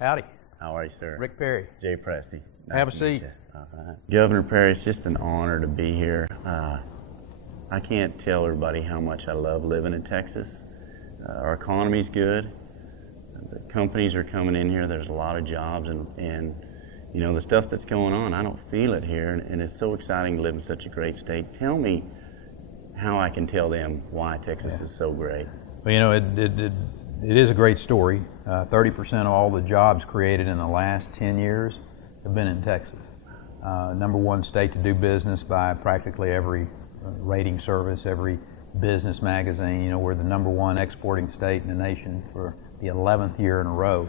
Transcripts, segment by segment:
Howdy. How are you, sir? Rick Perry. Jay Presti. Have a seat. Governor Perry, it's just an honor to be here. I can't tell everybody how much I love living in Texas. Our economy's good. The companies are coming in here. There's a lot of jobs, and you know, the stuff that's going on, I don't feel it here, and it's so exciting to live in such a great state. Tell me how I can tell them why Texas is so great. Well, you know, it is a great story. 30% of all the jobs created in the last 10 years have been in Texas. Number one state to do business by practically every rating service, every business magazine. You know, we're the number one exporting state in the nation for the 11th year in a row.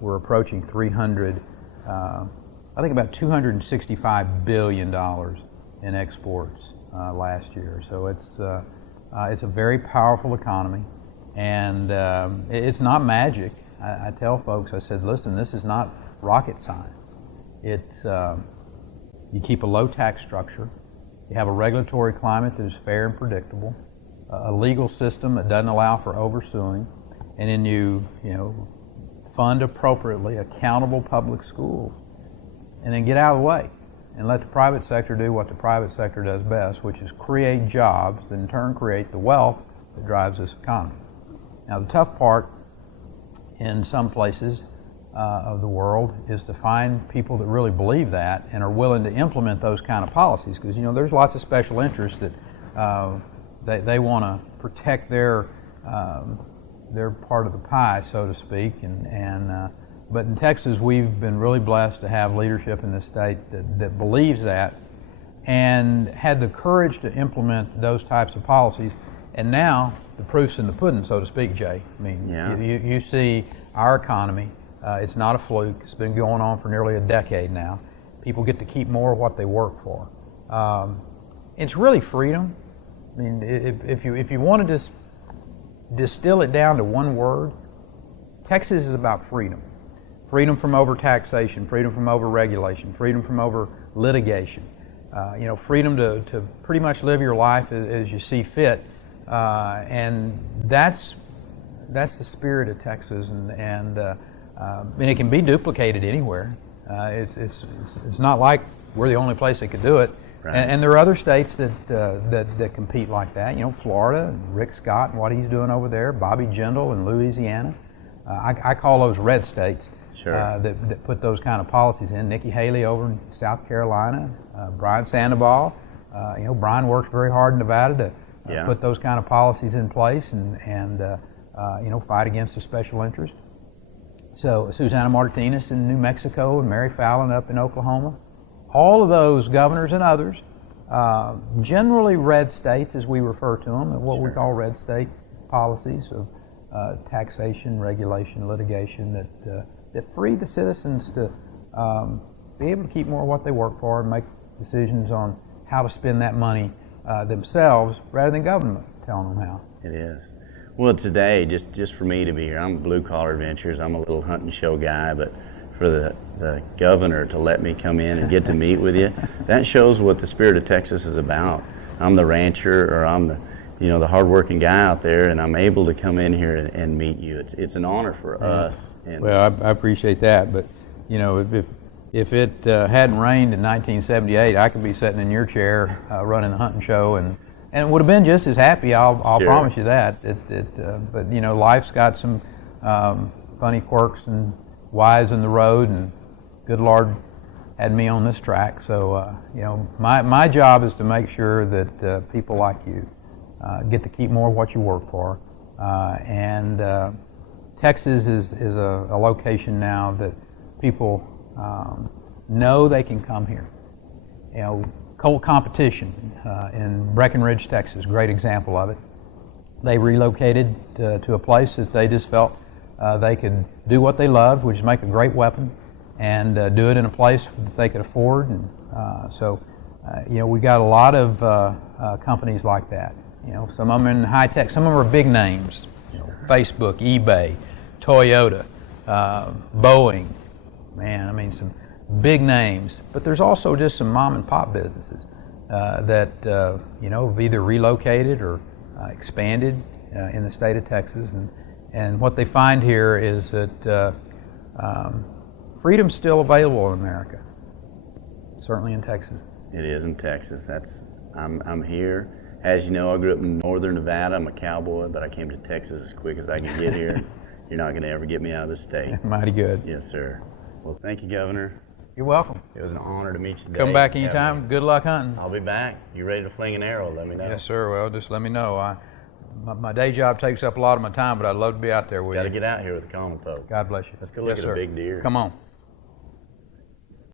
We're approaching 300, I think about $265 billion in exports last year. So it's a very powerful economy, and it's not magic. I tell folks, I said, listen, this is not rocket science. It's you keep a low tax structure, you have a regulatory climate that is fair and predictable, a legal system that doesn't allow for oversuing, and then you fund appropriately accountable public schools, and then get out of the way and let the private sector do what the private sector does best, which is create jobs that in turn create the wealth that drives this economy. Now, the tough part in some places of the world is to find people that really believe that and are willing to implement those kind of policies, because you know there's lots of special interests that they want to protect their part of the pie, so to speak, but in Texas, we've been really blessed to have leadership in this state that believes that and had the courage to implement those types of policies. And now the proof's in the pudding, so to speak, Jay. I mean, you see our economy. It's not a fluke. It's been going on for nearly a decade now. People get to keep more of what they work for. It's really freedom. I mean, if you want to just distill it down to one word, Texas is about freedom. Freedom from overtaxation, freedom from overregulation, freedom from over litigation. Freedom to pretty much live your life as you see fit, and that's the spirit of Texas, and it can be duplicated anywhere. It's not like we're the only place that could do it, right. And there are other states that compete like that. You know, Florida and Rick Scott and what he's doing over there, Bobby Jindal in Louisiana. I call those red states. Sure. That put those kind of policies in. Nikki Haley over in South Carolina, Brian Sandoval. Brian works very hard in Nevada to put those kind of policies in place and fight against the special interest. So Susana Martinez in New Mexico and Mary Fallin up in Oklahoma. All of those governors and others, generally red states as we refer to them, what we call red state policies of taxation, regulation, litigation that free the citizens to be able to keep more of what they work for and make decisions on how to spend that money themselves rather than government telling them how. It is. Well, today, just for me to be here, I'm Blue Collar Adventures. I'm a little hunt and show guy, but for the governor to let me come in and get to meet with you, that shows what the spirit of Texas is about. I'm the rancher, or I'm the hardworking guy out there, and I'm able to come in here and meet you. It's an honor for us. Well, I appreciate that, but if it hadn't rained in 1978, I could be sitting in your chair running a hunting show, and it would have been just as happy. I'll sure. Promise you that. But life's got some funny quirks and whys in the road, and good Lord had me on this track. So my job is to make sure that people like you get to keep more of what you work for, and Texas is a location now that people know they can come here. Coal competition in Breckenridge, Texas, great example of it. They relocated to a place that they just felt they could do what they loved, which is make a great weapon, and do it in a place that they could afford. And we got a lot of companies like that. Some of them in high tech, some of them are big names. Facebook, eBay, Toyota, Boeing, some big names. But there's also just some mom and pop businesses that have either relocated or expanded in the state of Texas. And what they find here is that Freedom's still available in America, certainly in Texas. It is in Texas. I'm here. As you know, I grew up in northern Nevada. I'm a cowboy, but I came to Texas as quick as I can get here. You're not going to ever get me out of the state. Mighty good. Yes, sir. Well, thank you, Governor. You're welcome. It was an honor to meet you today. Come back anytime. Good luck hunting. I'll be back. You ready to fling an arrow? Let me know. Yes, sir. Well, just let me know. My day job takes up a lot of my time, but I'd love to be out there with you. Got to get out here with the common folk. God bless you. Let's go look Yes, at sir. a big deer. Come on.